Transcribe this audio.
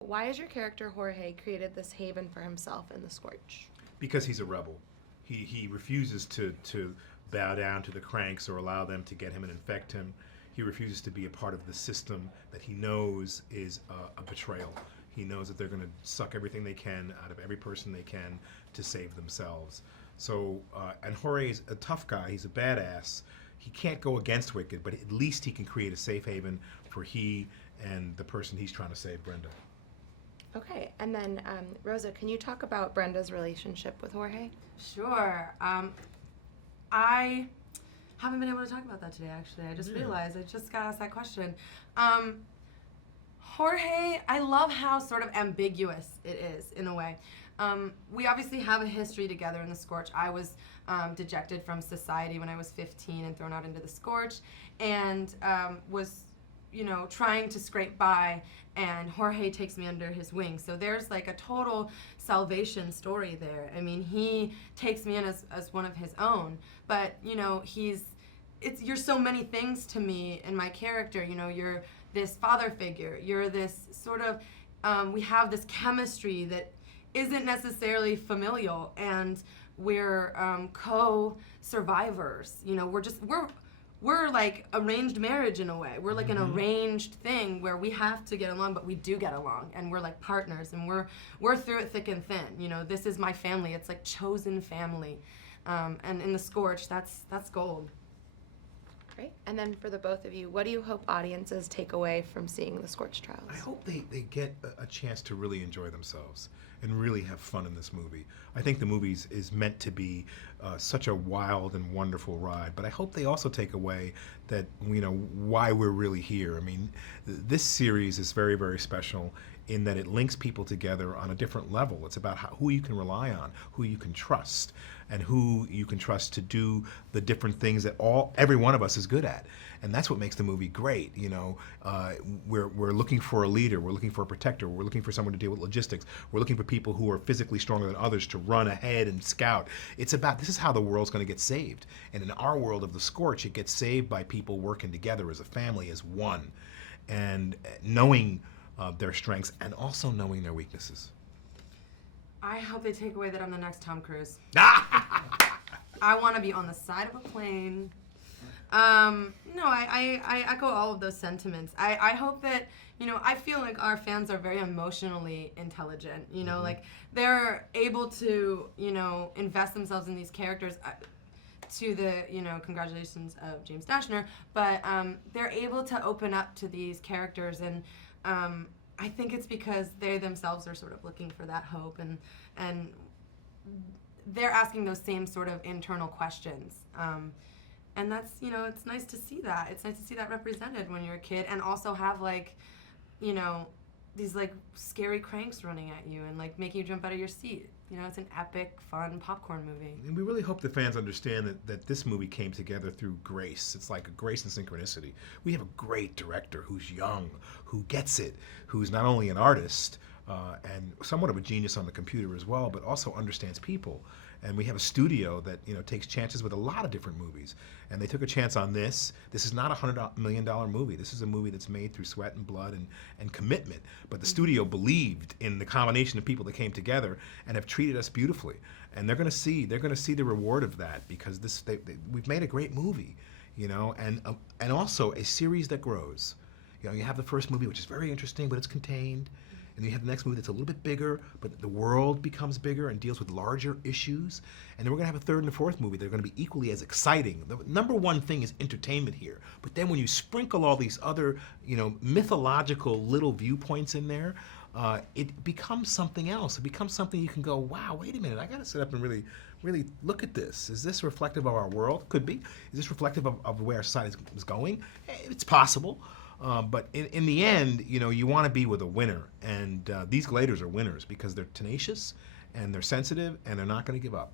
Why has your character Jorge created this haven for himself in the Scorch? Because he's a rebel. He refuses to bow down to the cranks or allow them to get him and infect him. He refuses to be a part of the system that he knows is a betrayal. He knows that they're going to suck everything they can out of every person they can to save themselves. So, and Jorge's a tough guy. He's a badass. He can't go against Wicked, but at least he can create a safe haven for he and the person he's trying to save, Brenda. Okay, and then Rosa, can you talk about Brenda's relationship with Jorge? Sure. I haven't been able to talk about that today, actually. I just realized, I just got asked that question. Jorge, I love how sort of ambiguous it is, in a way. We obviously have a history together in the Scorch. I was dejected from society when I was 15 and thrown out into the Scorch, and was, trying to scrape by, and Jorge takes me under his wing. So there's like a total salvation story there. I mean, he takes me in as one of his own, but you're so many things to me in my character. You're this father figure. You're this sort of, we have this chemistry that isn't necessarily familial, and we're co-survivors. We're like arranged marriage in a way. We're like an arranged thing where we have to get along, but we do get along, and we're like partners, and we're through it thick and thin. This is my family. It's like chosen family, and in the Scorch, that's gold. Great. And then for the both of you, what do you hope audiences take away from seeing the Scorch Trials? I hope they get a chance to really enjoy themselves and really have fun in this movie. I think the movie is meant to be such a wild and wonderful ride, but I hope they also take away that, why we're really here. I mean, this series is very, very special in that it links people together on a different level. It's about who you can rely on, who you can trust, and who you can trust to do the different things that every one of us is good at. And that's what makes the movie great. We're looking for a leader, we're looking for a protector, we're looking for someone to deal with logistics, we're looking for people who are physically stronger than others to run ahead and scout. This is how the world's going to get saved. And in our world of the Scorch, it gets saved by people working together as a family, as one, and knowing their strengths and also knowing their weaknesses. I hope they take away that I'm the next Tom Cruise. I want to be on the side of a plane. No, I echo all of those sentiments. I hope that, I feel like our fans are very emotionally intelligent, like they're able to, invest themselves in these characters to the, congratulations of James Dashner, but they're able to open up to these characters, and I think it's because they themselves are sort of looking for that hope, and they're asking those same sort of internal questions. And that's, it's nice to see that. It's nice to see that represented when you're a kid, and also have these scary cranks running at you and making you jump out of your seat. It's an epic, fun popcorn movie. And we really hope the fans understand that this movie came together through grace. It's like a grace and synchronicity. We have a great director who's young, who gets it, who's not only an artist and somewhat of a genius on the computer as well, but also understands people. And we have a studio that takes chances with a lot of different movies. And they took a chance on this. This is not a $100 million movie. This is a movie that's made through sweat and blood and commitment. But the studio believed in the combination of people that came together and have treated us beautifully. And they're going to see the reward of that, because we've made a great movie, and also a series that grows. You have the first movie, which is very interesting, but it's contained. And you have the next movie that's a little bit bigger, but the world becomes bigger and deals with larger issues. And then we're going to have a third and a fourth movie that are going to be equally as exciting. The number one thing is entertainment here. But then when you sprinkle all these other, mythological little viewpoints in there, it becomes something else. It becomes something you can go, wow, wait a minute, I got to sit up and really, really look at this. Is this reflective of our world? Could be. Is this reflective of where society is going? It's possible. But in the end, you want to be with a winner, and these Gladers are winners because they're tenacious, and they're sensitive, and they're not going to give up.